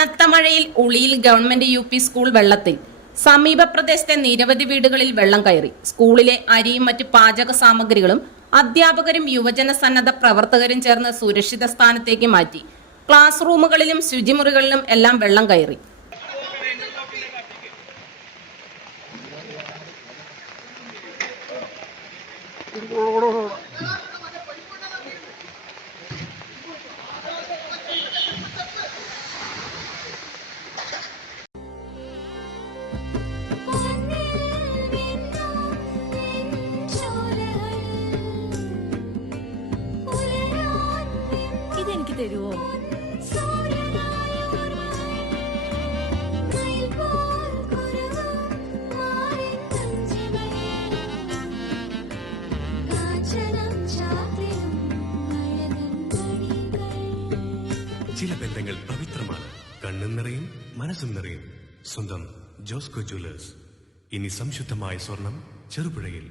കനത്ത മഴയിൽ Uliyil government UP school വെള്ളത്തിൽ. സമീപ പ്രദേശത്തെ നിരവധി വീടുകളിൽ വെള്ളം കയറി. സ്കൂളിലെ അരിയും മറ്റ് പാചക സാമഗ്രികളും അധ്യാപകരും യുവജന സന്നദ്ധ പ്രവർത്തകരും ചേർന്ന് സുരക്ഷിത സ്ഥാനത്തേക്ക് മാറ്റി. ക്ലാസ് റൂമുകളിലും ശുചിമുറികളിലും എല്ലാം വെള്ളം കയറി. ഇതെനിക്ക് തരുവോ? ചില ബന്ധങ്ങൾ പവിത്രമാണ്. കണ്ണും നിറയും മനസ്സും നിറയും. സ്വന്തം ജോസ്കോ ജ്വല്ലേഴ്സ്. ഇനി സംശുദ്ധമായ സ്വർണം ചെറുപുഴയിൽ.